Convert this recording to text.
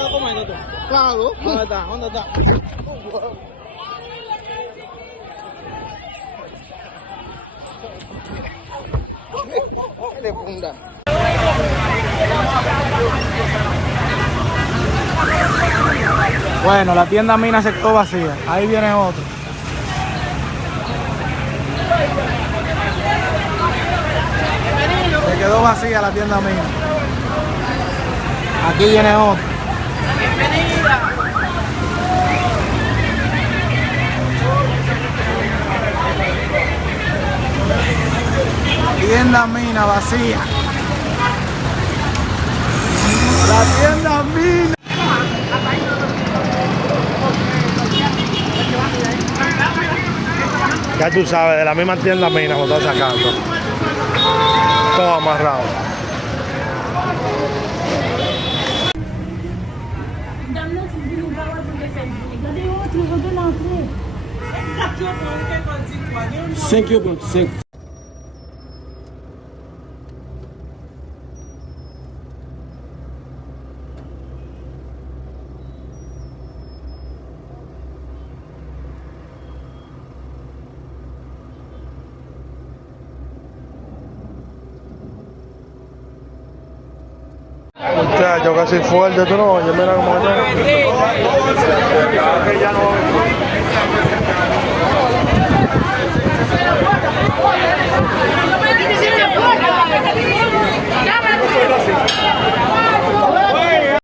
quedado comiendo tú? Claro. ¿Dónde está? ¿Dónde está? De funda. Bueno, la tienda Mina se quedó vacía. Ahí viene otro. Se quedó vacía la tienda Mina. Aquí viene otro. Tienda Mina vacía. La tienda Mina. Ya tú sabes, de la misma tienda Mina lo está sacando. Todo amarrado. Muchachos, casi fuerte, tú no oyes, mira cómo está. Que ya no